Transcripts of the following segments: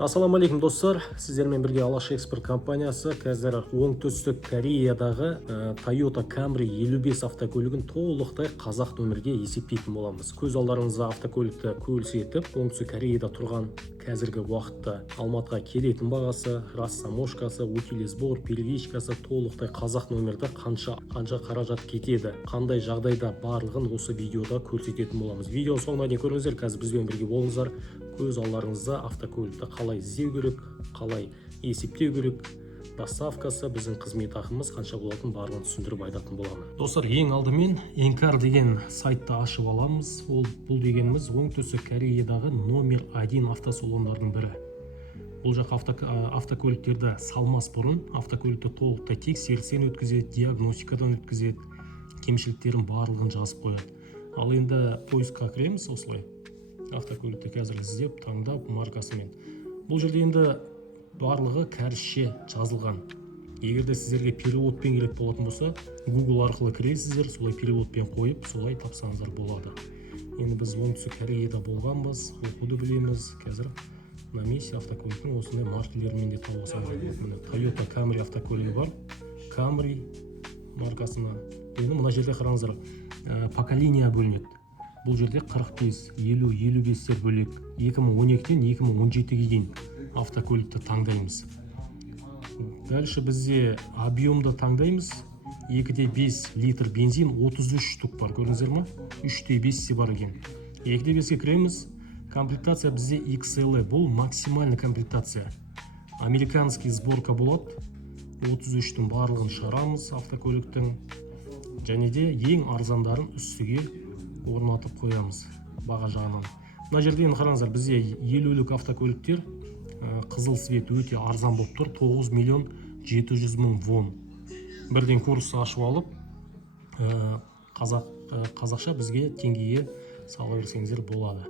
Ассаламалейкум достар, сіздермен бірге Алаш Экспорт компаниясы қазір оңтүстік Кореядағы Toyota Camry 55 автокөлігін толықтай қазақ нөмірге есептейтін боламыз. Көз алдарыңызда автокөлікті көрсетіп, оңтүстік Кореяда тұрған қазіргі уақытта Алматыға келетін бағасы, растаможкасы, утилизбор, первичкасы толықтай қазақ нөмірді қанша қаражат кетеді, қандай жағдайда барлығын осы видеода көрсететін боламыз. Видео соңына дейін көріңіздер, қазір бізбен бірге болыңыздар. Көз алдарыңызда автокөлікті қалай іздеу керек, қалай есептеу керек, доставкасы, біздің қызмет ақымыз қанша болатын барлығын түсіндіріп айтатын боламын. Достар, ең алдымен Encar деген сайтты ашып аламыз. Бұл дегеніміз оңтүстік Кореядағы номер 1 автосалондардың бірі. Бұл жақ автокөліктерді салмас бұрын автокөлікті толықтай тексерістен өткізеді, диагностикадан өткізеді, кемшіліктерін барлығын жазып қояды. Ал енді поискқа кіреміз осылай. Автокөлікті қазір іздеп, таңдап, маркасымен. Бұл жерде енді барлығы кәрісше жазылған. Егерде сіздерге переводпен керек болатын болса, Google арқылы кіресіздер, солай переводпен қойып, солай тапсаңыздар болады. Енді біз оңтүстік Кореяда болғанбыз, оқуды білеміз. Қазір на месте автокөліктің осындай маркелерімен де табылса болады. Міне Toyota Camry автокөлігі бар. Camry маркасына. Енді мына жерде қараңыздар, поколение бөлінеді. Бұл жерде 45, 50, 55-тер бөлек. 2012-ден 2017-ге дейін автокөлікті таңдаймыз. Дальше бізде объемды таңдаймыз. 2,5 литр бензин 33 штук бар, көрдіңіздер ма? 3,5 бар екен. 2,5-ге кіреміз. Комплектация бізде XL, бұл максимальный комплектация. Американский сборка болады. 33-тің барлығын шығарамыз автокөліктің. Және де ең арзандарын үстіге орнатып қоямыз баға жағынан. Мына жерде енді қараңыздар, бізде 50-лік автокөліктер қызыл свет өте арзан болып тұр, 9 миллион 700 мың вон. Бірден курс ашып алып, қазақша бізге теңгеге сала берсеңіздер болады.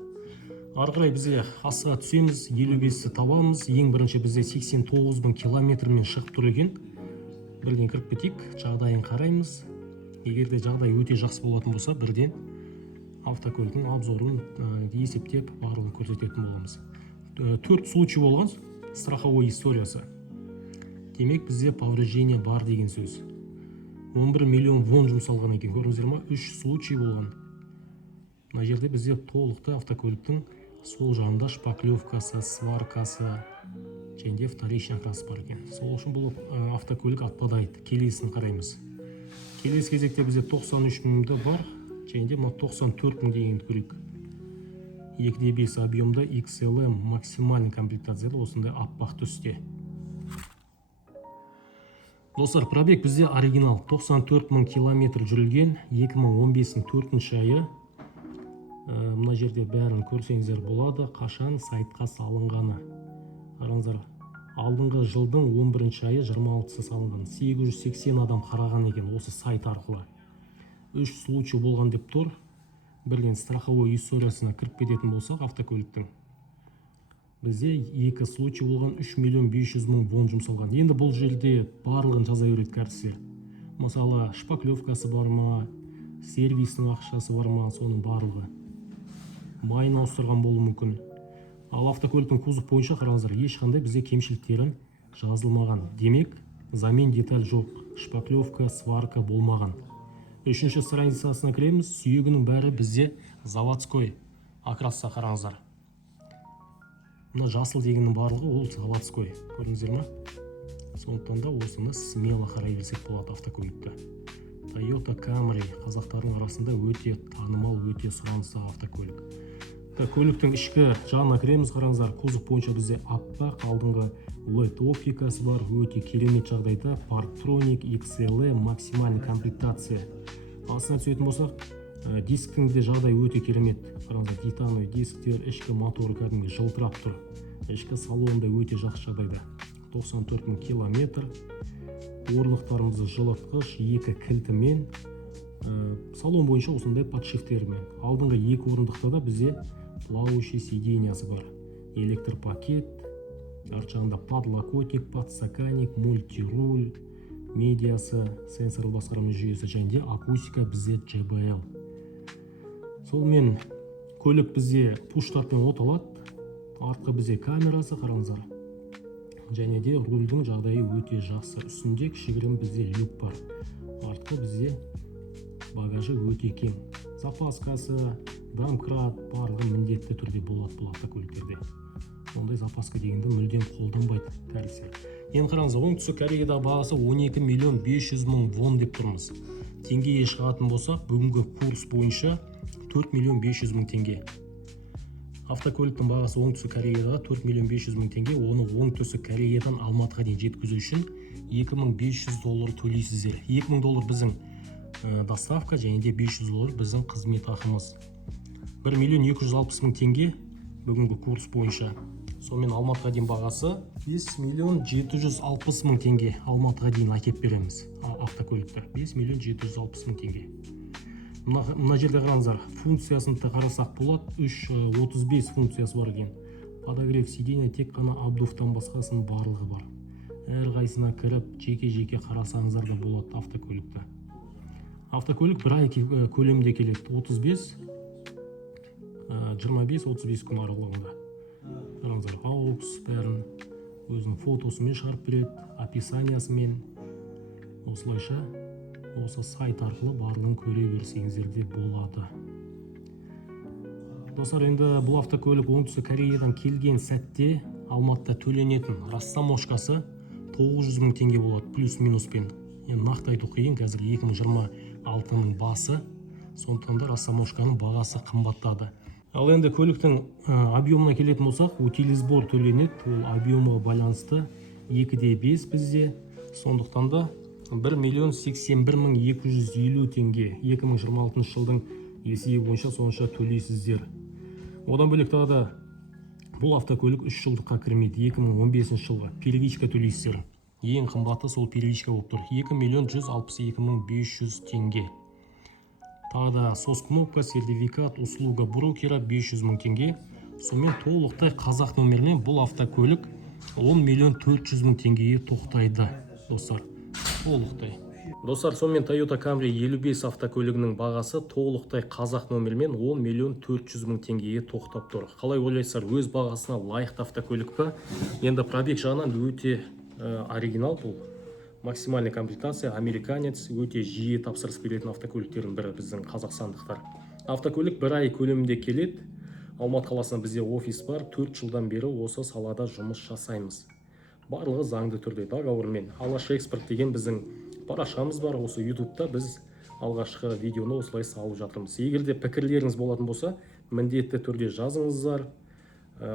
Ары қарай бізде асыға түсеміз, 55-ті табамыз. Ең бірінші бізде 89 мың километрмен шығып тұр екен. Бірден кіріп кетейік, жағдайын қараймыз. Егерде жағдай өте жақсы болатын болса, бірден автокөліктің обзорын есептеп барлығын көрсететін боламыз. 4 случай болған страховой историясы. Демек бізде повреждение бар деген сөз. 11 миллион вон жұмсалған екен, көрдіңіздер ма? 3 случай болған. Мына жерде бізде толықты автокөліктің сол жағында шпаклевкасы, сваркасы және вторичный окрас бар екен. Сол үшін бұл автокөлік отпадайды. Келесін қараймыз. Келесі кезекте бізде 93 мыңды бар. Және де 94 мың дегенді көрейік. 2,5 объемда XL максимальный комплектацияда осындай аппақ түсте. Достар, пробег бізде оригинал 94 мың километр жүрілген. 2015-дің 4-ші айы. Мына жерде бәрін көрсеңіздер болады. Қашан сайтқа салынғаны. Қараңыздар, алдыңғы жылдың 11-ші айы 26-сы салынған. 880 адам қараған екен осы сайт арқылы. 3 случай болған деп тұр. Бірден страховой историясына кіріп кететін болсақ автокөліктің. Бізде 2 случай болған, 3 миллион 500 мың вон жұмсалған. Енді бұл жерде барлығын жаза береді кәрістер. Мысалы, шпаклевкасы бар ма, сервисінің ақшасы бар ма, соның барлығы. Майын ауыстырған болуы мүмкін. Ал автокөліктің кузов бойынша қараңыздар, ешқандай бізде кемшіліктерін жазылмаған. Демек, замен деталь жоқ, шпаклевка, сварка болмаған. 3-ші страницасына кіреміз, сүйегінің бәрі бізде заводской окрасса қараңыздар. Мына жасыл дегеннің барлығы ол заводской, көрдіңіздер ма? Сондықтан да осыны смело қарай берсек болады автокөлікті. Toyota Camry қазақтардың арасында өте танымал, өте сұранысты автокөлік. Көліктің ішкі жағына кіреміз, қараңыздар, кузов бойынша бізде аппақ, алдыңғы LED оптикасы бар, өте керемет жағдайда, Parktronic XL максимальный комплектация. Астына түсетін болсақ, дисктің де жағдай өте керемет. Қараңыздар, титановый дисктер, ішкі моторы кәдімгі жылтырап тұр. Ішкі салонда өте жақсы жағдайда. 94 мың километр. Орындықтарымызды жылытқыш, 2 кілтімен. Салон бойынша осындай подшифтермен. Алдыңғы 2 орындықта да бізде плавающий сиденьясы бар. Электропакет, арт жағында подлокотник, подстаканник, мультируль, медиасы, сенсорлы басқарма жүйесі және де акустика бізде JBL. Сонымен көлік бізде пуш-стартпен от алады. артқы бізде камерасы, қараңыздар. Және де рульдің жағдайы өте жақсы. Үстінде кішігірім бізде люк бар. Артқы бізде багажы өте кең. Запаскасы, домкрат барлығы міндетті түрде болады бұл автокөліктерде. Ондай запаска дегенді мүлдем қолданбайды дәрістер. Енді қараңыздар, оңтүстік Кореяда бағасы 12 миллион 500 мың вон деп тұрмыз. Теңгеге шығатын болсақ, бүгінгі курс бойынша 4 миллион 500 мың теңге. Автокөліктің бағасы оңтүстік Кореяда 4 миллион 500 мың теңге. Оны оңтүстік Кореядан Алматыға дейін жеткізу үшін $2500 төлейсіздер. $2000 біздің доставка және де $500 біздің қызмет ақымыз. 1 миллион 260 мың теңге бүгінгі курс бойынша. Сонымен Алматыға дейін бағасы 5 миллион 760 мың теңге. Алматыға дейін әкеп береміз автокөліктер. 5 миллион 760 мың теңге. Мына жерде қараңыздар, функциясын қарасақ болады, 35 функциясы бар екен. Подогрев сиденья тек қана обдувтан басқасының барлығы бар. Әрқайсына кіріп, жеке-жеке қарасаңыздар да болады автокөлікті. Автокөлік бір ай көлемде келеді, 25-35 күн аралығында. Қараңыздар, аукс бәрін өзінің фотосымен шығарып береді, описаниясымен. Осылайша осы сайт арқылы барлығын көре берсеңіздер де болады. Достар, енді бұл автокөлік оңтүстік Кореядан келген сәтте Алматыда төленетін растаможкасы 900 мың теңге болады, плюс-минуспен. Енді нақты айту қиын, қазір 2026-ның басы, сондықтан да растаможканың бағасы қымбаттады. Ал енді көліктің объемына келетін болсақ, утилизбор төленеді, ол объемға байланысты 2/5 бізде, сондықтан да 1 миллион 81 мың 250 теңге 2026 жылдың есебі бойынша сонша төлейсіздер. Одан бөлек тағы да бұл автокөлік 3 жылдыққа кірмейді, 2015 жылға первичка төлейсіздер. Ең қымбаты сол первичка болып тұр, 2 миллион 162 мың 500 теңге. Тағы да сос кнопка, сертификат, услуга брокера 500 мың теңге. Сонымен толықтай қазақ номермен бұл автокөлік 10 миллион 400 мың теңгеге тоқтайды, достар. Толықтай. Достар, сонымен Toyota Camry 55 автокөлігінің бағасы толықтай қазақ номермен 10 миллион 400 мың теңгеге тоқтап тұр. Қалай ойлайсыздар, өз бағасына лайықты автокөлік пе? Енді пробег жағынан өте оригинал бұл. Максимальный комплектация, американец, өте жиі тапсырыс беретін автокөліктердің бірі біздің қазақстандықтар. Автокөлік бір ай көлемінде келеді. Алматы қаласында бізде офис бар, 4 жылдан бері осы салада жұмыс жасаймыз. Барлығы заңды түрде договормен. Алаш экспорт деген біздің парақшамыз бар, осы ютубта біз алғашқы видеоны осылай салып жатырмыз. Егер де пікірлеріңіз болатын болса, міндетті түрде жазыңыздар.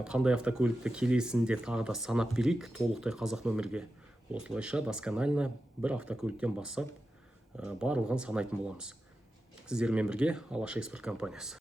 Қандай автокөлікті келесінде тағы да санап берейік, толықтай қазақ номерге. Осылайша досконально бір автокөліктен бастап барлығын санайтын боламыз. Сіздермен бірге Алаш экспорт компаниясы.